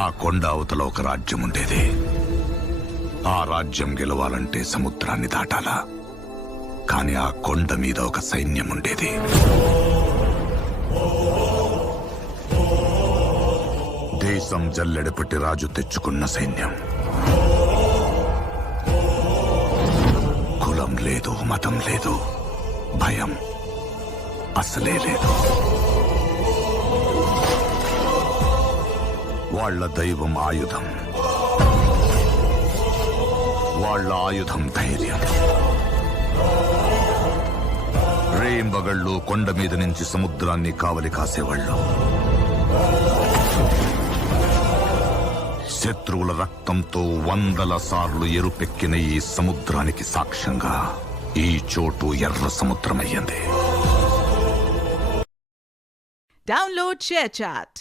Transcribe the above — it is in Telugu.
ఆ కొండ అవతల ఒక రాజ్యం ఉండేది. ఆ రాజ్యం గెలవాలంటే సముద్రాన్ని దాటాలా. కాని ఆ కొండ మీద ఒక సైన్యం ఉండేది. దేశం జల్లెడపట్టి రాజు తెచ్చుకున్న సైన్యం. కులం లేదు, మతం లేదు, భయం అసలే లేదు. వాళ్ళ దైవం ఆయుధం, వాళ్ళ ఆయుధం ధైర్యం. రేంబగళ్ళు కొండ మీద నుంచి సముద్రాన్ని కావలి కాసేవాళ్ళు. శత్రువుల రక్తంతో 100 సార్లు ఎరుపెక్కిన ఈ సముద్రానికి సాక్ష్యంగా ఈ చోటు ఎర్ర సముద్రమయ్యింది. Download ShareChat.